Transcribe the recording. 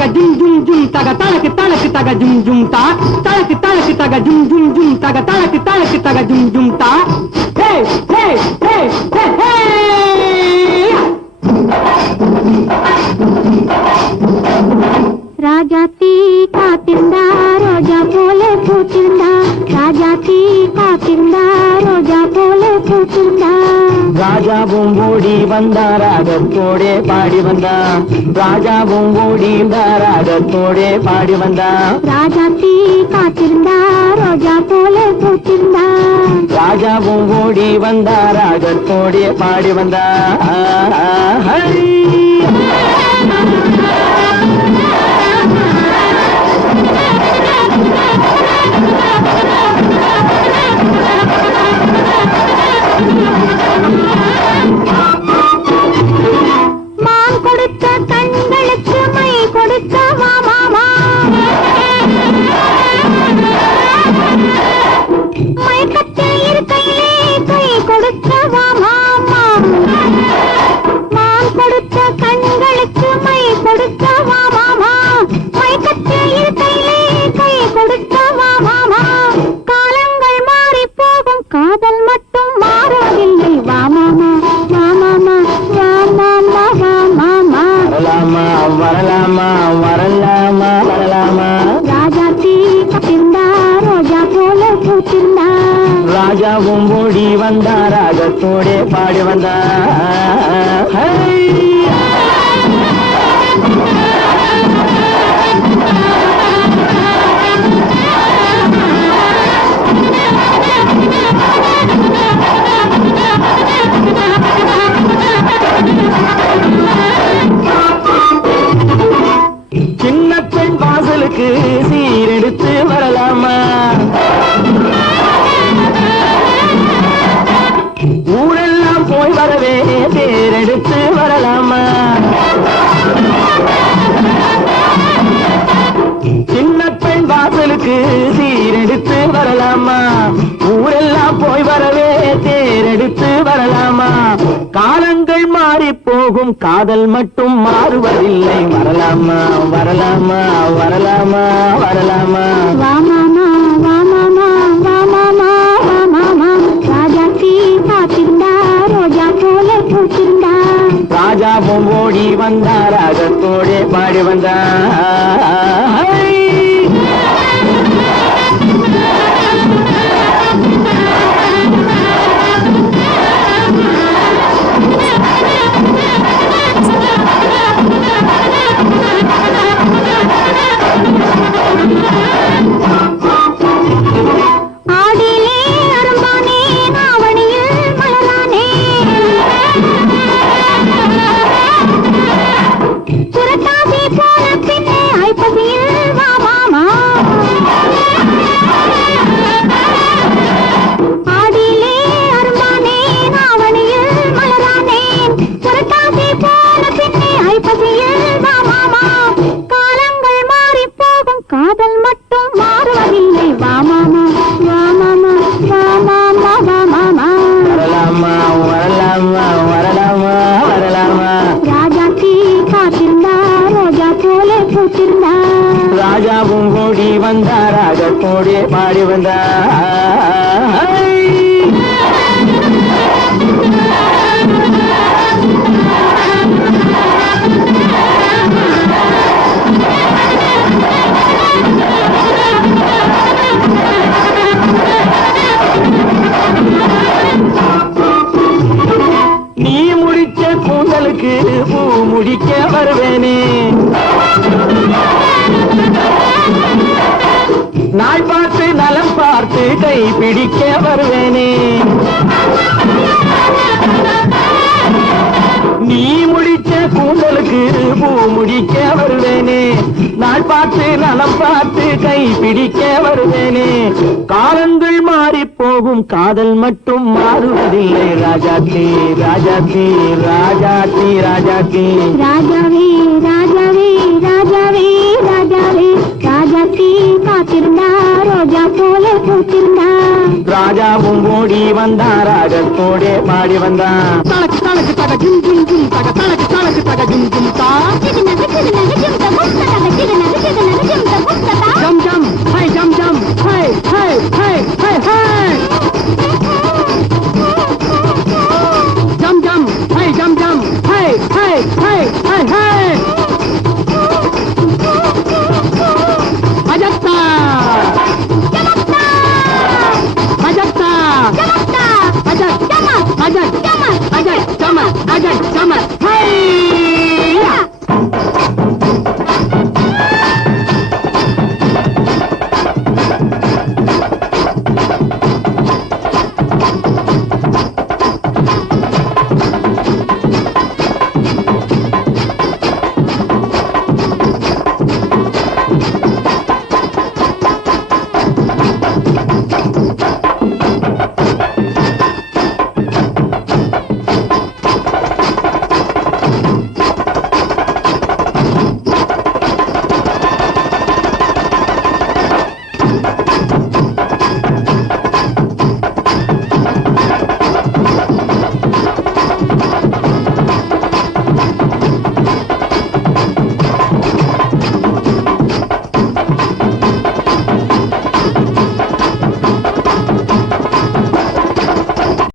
தக ஜும் ஜும் ஜும் தக தலக்கு தலக்கு தக ஜும் ஜும் தா தலக்கு தலக்கு தக ஜும் ஜும் ஜும் தக தலக்கு தலக்கு தக ஜும் ஜும் தா ஹே ஹே ஹே ஹே ஹே ராஜாத்தி காத்திருந்தா ரோஜா போல பூத்திருந்தா ராஜாத்தி காத்திருந்தா ரோஜா போல பூத்திருந்தா ராஜாவும் ஓடி வந்தா ராகத்தோடே பாடி வந்தா ராஜாவும் ஓடி வந்தா ராகத்தோடே பாடி வந்தா ராஜாத்தி காத்திருந்தா ரோஜா போல பூத்திருந்தா. ராஜாவும் ஓடி வந்தா ராகத்தோடே பாடி வந்தா ಬೆಟ್ಟ ராஜாவும் வந்தார் வந்தா ராகத்தோடே பாடி வந்தா. போகும் காதல் மட்டும் மாறுவதில்லை. வரலாமா வரலாமா வரலாமா வரலாமா. வாமாமா வாமாமா வாமாமா வாமாமா. ராஜாத்தி காத்திருந்தா ரோஜா போல பூத்திருந்தா. ராஜாவும் ஓடி வந்தா ராகத்தோடே பாடி வந்தா. வரலாமா ராஜாத்தி காத்திருந்தா ரோஜா போல பூத்திருந்தா. ராஜாவும் ஓடி வந்தா ராஜா ராகத்தோடே பாடி வந்தா. பூ வருவேனே. நாள் பார்த்து நலம் பார்த்து கை பிடிக்க வருவேனே. நீ முடிச்ச கூந்தலுக்கு பூ முடிக்க வருவேனே. நாள் பார்த்து நலம் பார்த்து கை பிடிக்க வருவேனே. காலங்கள் மாறி போகும் காதல் மட்டும் மாறுவதில்லை ராஜாத்தி ராஜாத்தி ராஜாத்தி ராஜாத்தி ராஜாவே ராஜாவே ராஜாவே ராஜாவே ராஜாத்தி காத்திருந்தா ரோஜா போல பூத்திருந்தா. ராஜாவும் ஓடி வந்தா ராகத்தோடே பாடி வந்தான் தலக்கு தலக்கு தக ஜும் ஜும் ஜும் தக தலக்கு தலக்கு தக ஜும் ஜும் தா. ¡Ya